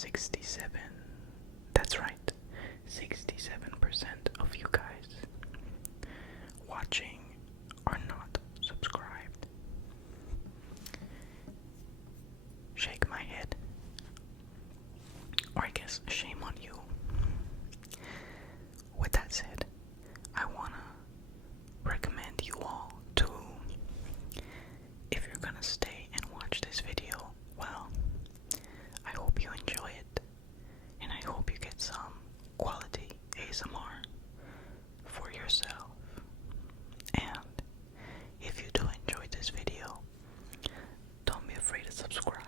67. That's right. 67% of you guys watching are not subscribed. Shake my head. Or I guess shame on you. With that said, I wanna recommend you all to, if you're gonna stay and watch this video, well, I hope you enjoy it, and I hope you get some quality ASMR for yourself. And if you do enjoy this video, don't be afraid to subscribe.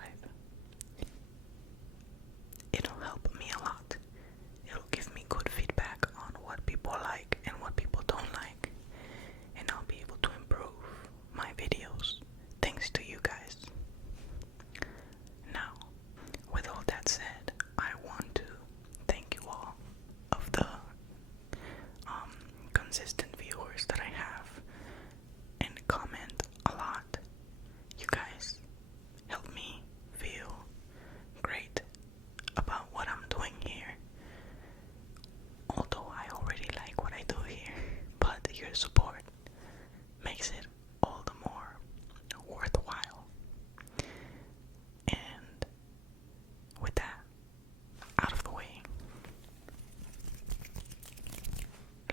It'll help me a lot. It'll give me good feedback on what people like and what people don't like, and I'll be able to improve my videos thanks to you guys. Now, with all that said, I want to thank you all of the consistent viewers that I have and comment a lot. You guys help me feel great about what I'm doing here. Although I already like what I do here, but your support makes it all the more worthwhile. And with that out of the way,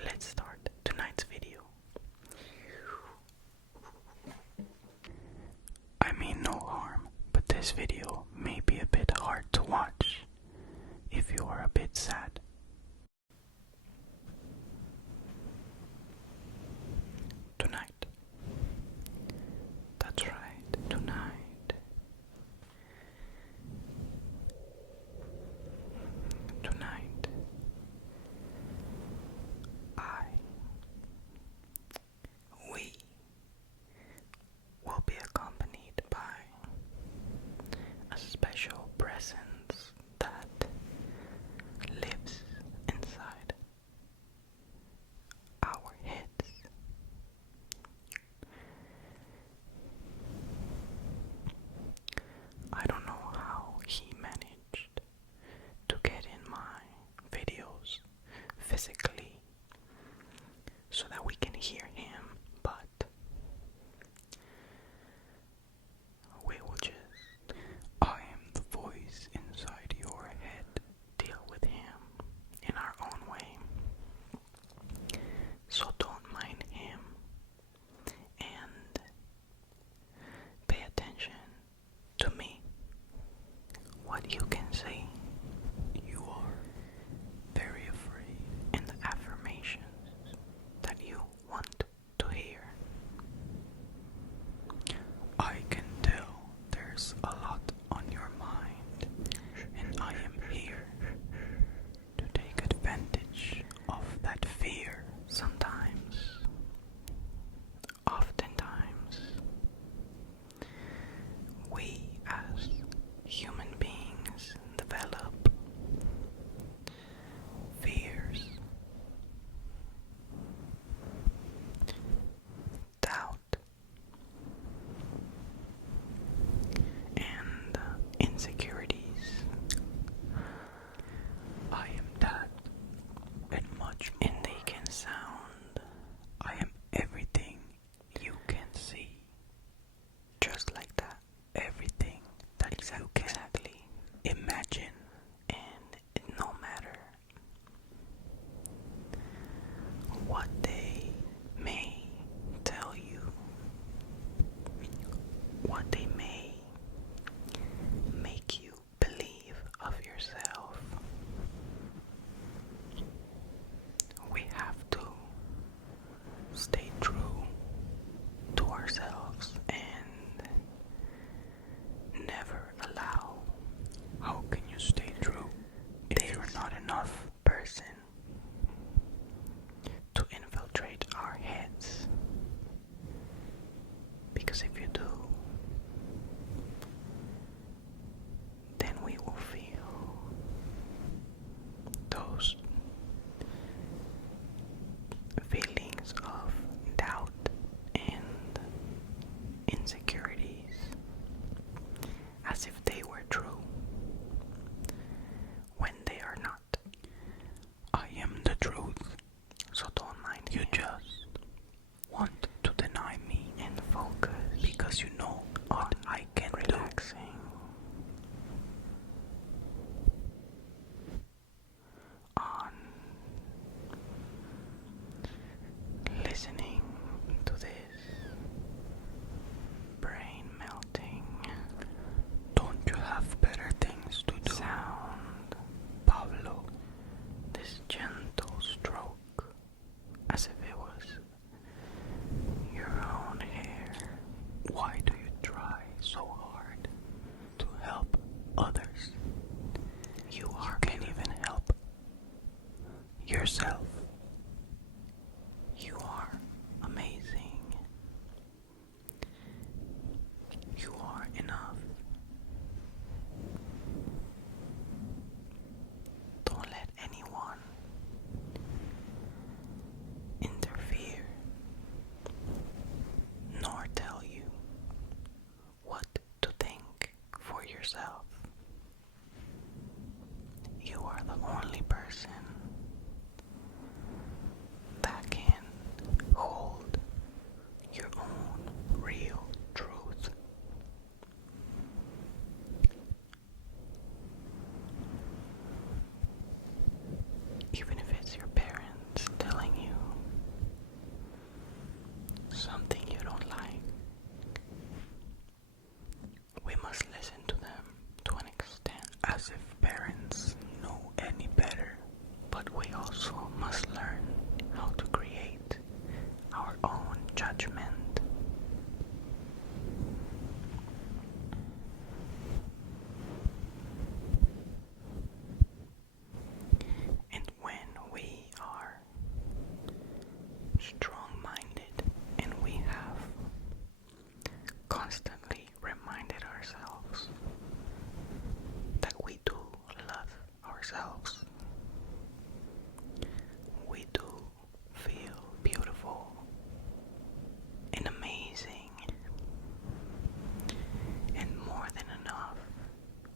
let's start tonight's video. I mean no harm, but this video may be a bit hard to watch if you are a bit sad. Tonight. That's right, tonight. Tonight, we will be accompanied by a special presence that lives yourself. You are amazing. You are enough. Don't let anyone interfere nor tell you what to think for yourself. You are the only person that can hold your own real truth. Even if it's your parents telling you something you don't like, we must listen to them to an extent, as if parents know any better. But we also must learn how to create our own judgment. And when we are strong-minded and we have constantly reminded ourselves that we do love ourselves, we do feel beautiful and amazing and more than enough,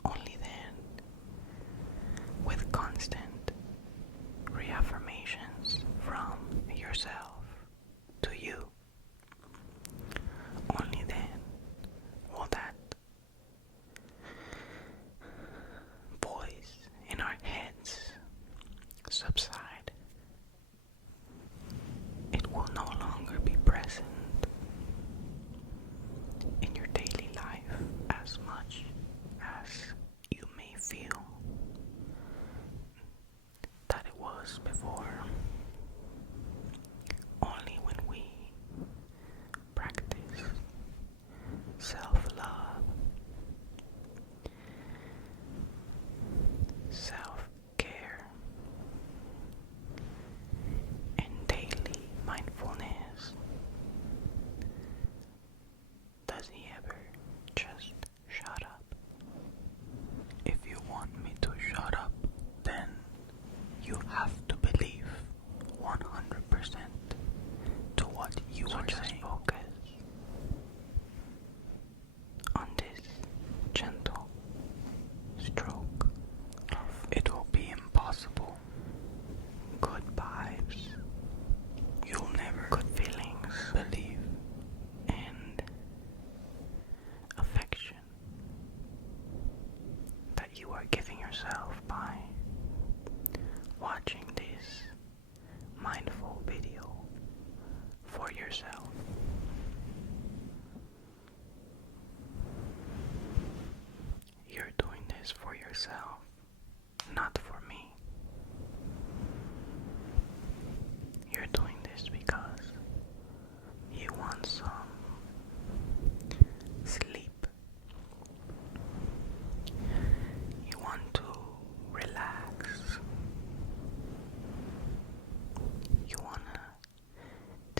only then, with constant reaffirmations from yourself to you, only then will that voice in our heads subside. It will no longer be present in your daily life as much as you may feel that it was before. Only when we practice self-love, self-care, and daily mindfulness does he ever just shut up. If you want me to shut up, then you have to believe 100% to what you are just saying. Focus on this gentle stroke. It will be impossible. Good vibes. You'll never good feelings. Believe and affection that you are giving yourself by watching this mindful video for yourself. You're doing this for yourself, not for me. You're doing this because you want some sleep. You want to relax. You want to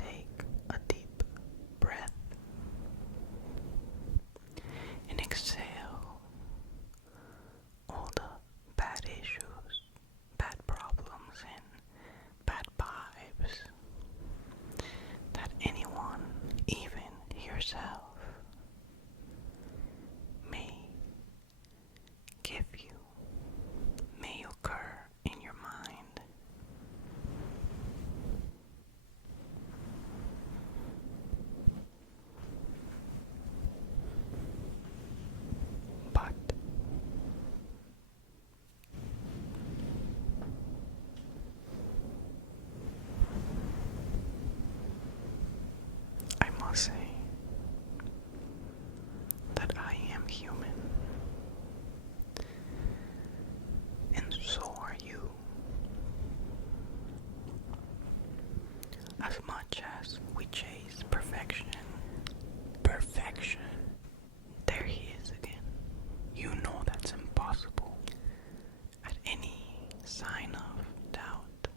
take a deep breath and exhale all the bad issues, bad problems, and bad vibes that anyone, even yourself, may give you, may occur in your mind. But I must say that I am human, and so are you. As much as we chase perfection, there he is again. You know that's impossible. At any sign of doubt,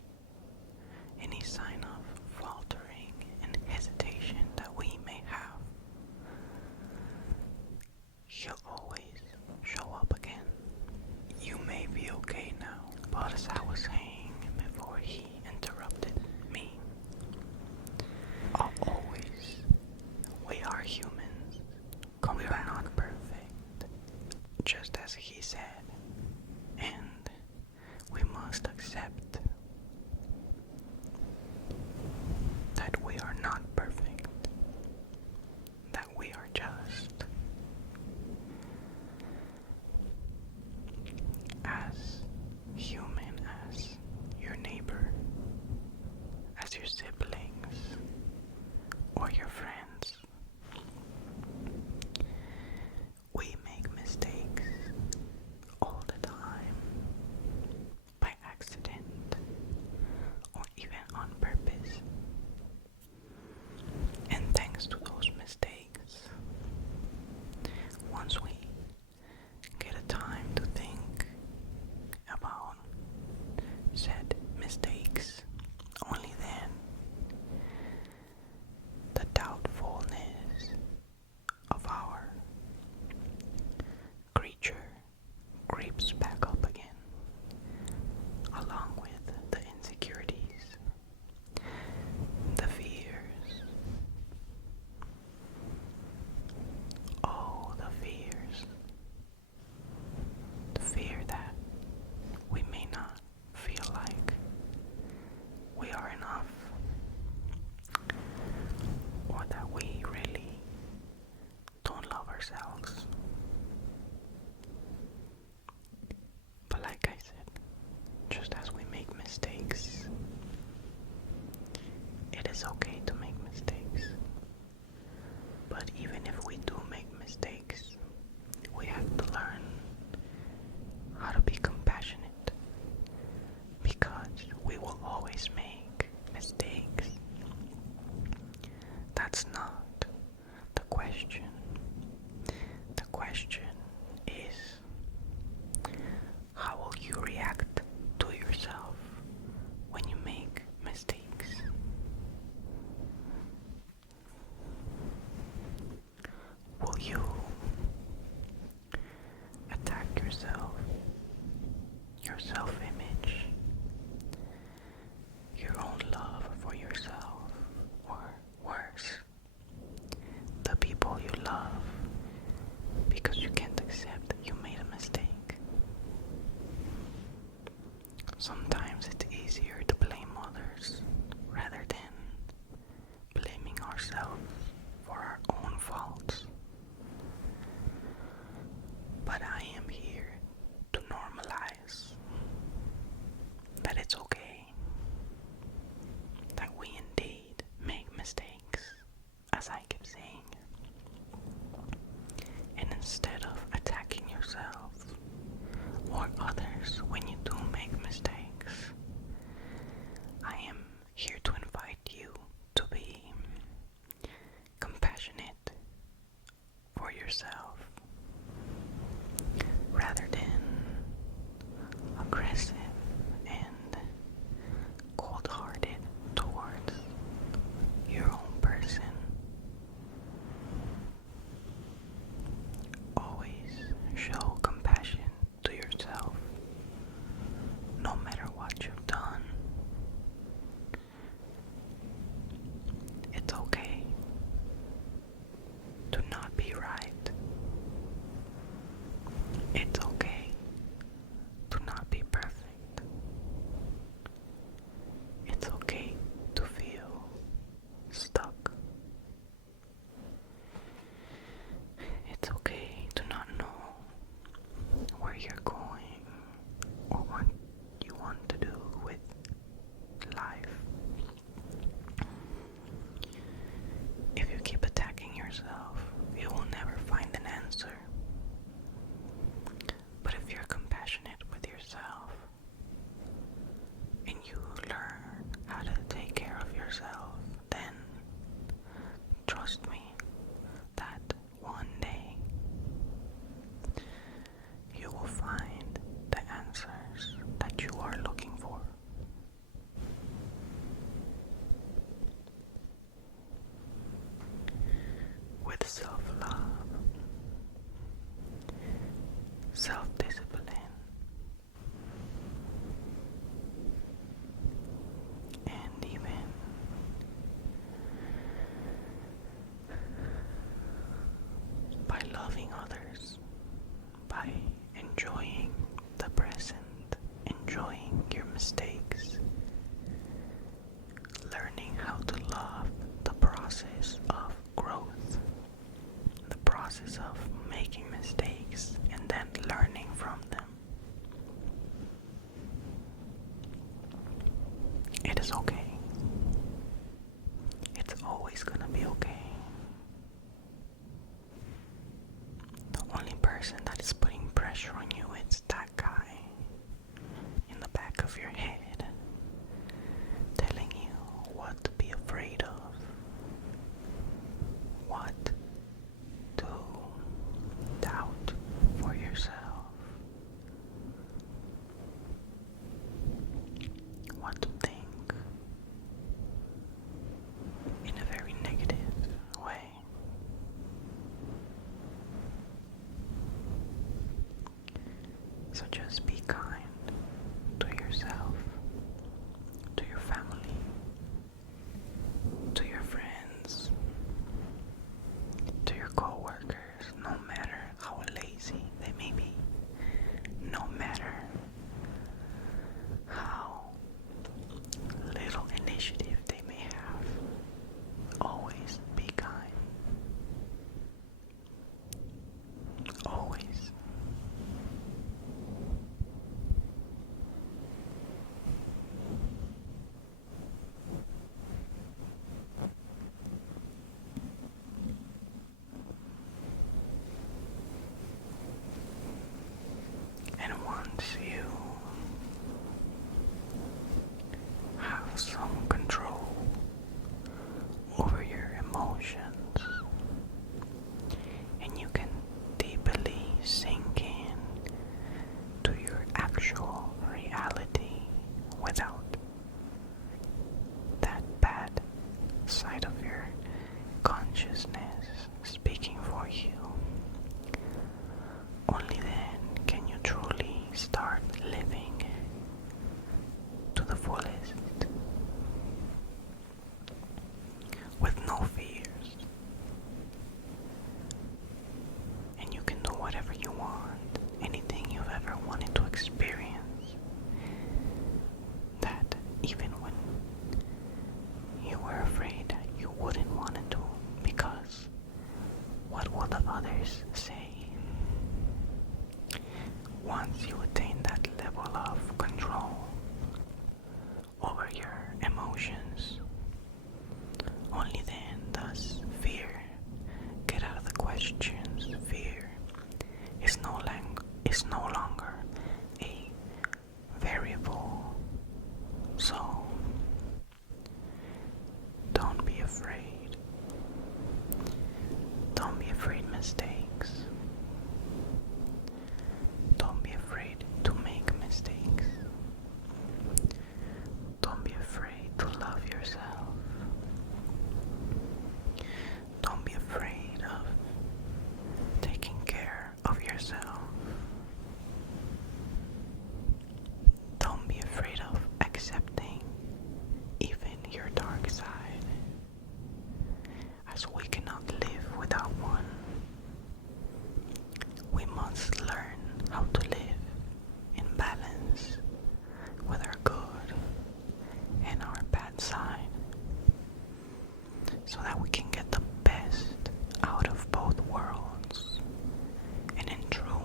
just as we make mistakes, it is okay to make mistakes. But even if we do make mistakes, we have to learn how to be compassionate, because we will always make mistakes. That's not the question. The question is, how will you react to yourself when you make mistakes? Will you attack yourself, your self-image, your own love for yourself, or worse, the people you love, because you can't accept that you made a mistake? Sometimes it's easier to blame others rather than blaming ourselves for our own faults. But I am here to normalize that it's okay, that we indeed make mistakes, as I keep saying. And instead of attacking yourself or others when you do make mistakes, I am here to invite you to be compassionate for yourself rather than aggressive and cold-hearted towards your own person. Always show compassion to yourself, no matter what you've done. It's okay to not be right. It's okay to not be perfect. It's okay to feel stuck. It's okay to not know where you're going or what you want to do with life. If you keep attacking yourself, you will never find an answer. But if you're compassionate with yourself and you learn how to take care of yourself, then trust me that one day you will find the answers that you are looking for. With self-love, self-discipline, and even by loving others, by enjoying the present, enjoying your mistakes, learning how to love the process of growth, the process of making mistakes and then learning from them. It is okay. It's always gonna be okay. The only person that is putting pressure on you is that guy in the back of your head, telling you what to be afraid of, what to doubt for yourself, what to think in a very negative way. So just be kind to yourself, to your family, to your friends, to your co-workers, no matter how lazy they may be, no matter how little initiative they may have. Always be kind. Always. once you have some control over your emotions and you can deeply sink in to your actual reality without that bad side of your consciousness speaking for you, only then can you truly start living to the fullest with no fears, and you can do whatever you want, anything you've ever wanted to experience, that even when you were afraid you wouldn't want to do, because what will the others say? Once you attain that level of control over your emotions, only then does fear get out of the questions. Fear is no longer a variable. So don't be afraid. Don't be afraid of mistakes. Don't be afraid to make mistakes. Don't be afraid to love yourself. Don't be afraid of taking care of yourself. Don't be afraid of accepting even your dark side, as we cannot live without one. We must learn how to live in balance with our good and our bad side, so that we can get the best out of both worlds and in true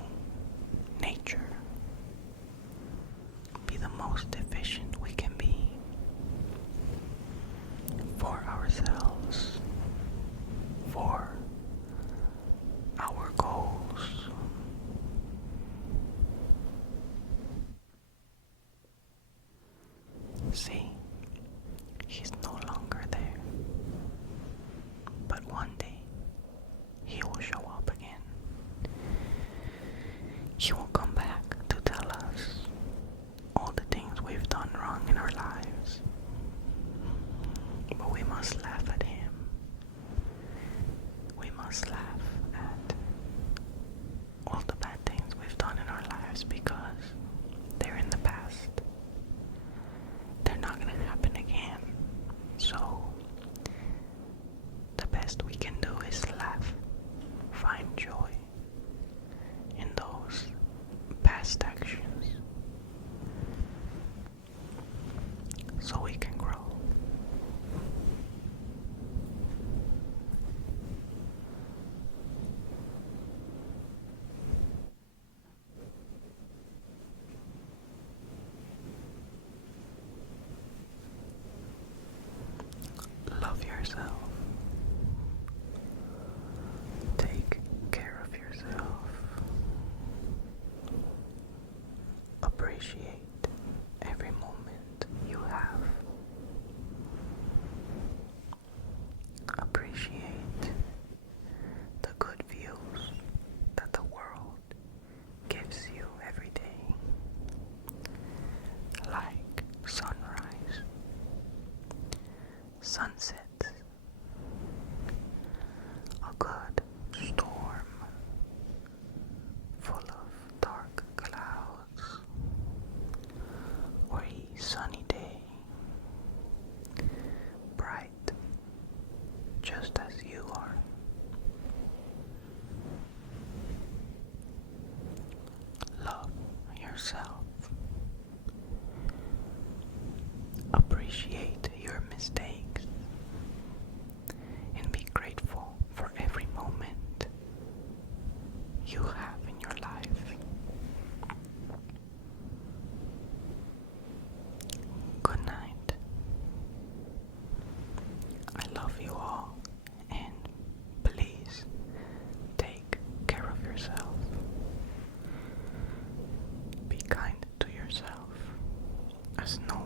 nature be the most efficient we can be for ourselves, for our goals. See, he's no longer there, but one day he will show up again. He will come back to tell us all the things we've done wrong in our lives, but we must laugh at him. We must laugh at all the bad things we've done in our lives, because they're in the past. They're not going to happen again. So the best we can do is laugh, find joy in those past actions, so we can grow. Love yourself. Take care of yourself. Appreciate every moment you have. Appreciate the good views that the world gives you every day, like sunrise, sunsets, a good storm full of dark clouds, or a sunny day, bright just as you are. Love yourself. Appreciate your mistakes and be grateful for every moment you have in your life. Good night. I love you all, and please take care of yourself. Be kind as no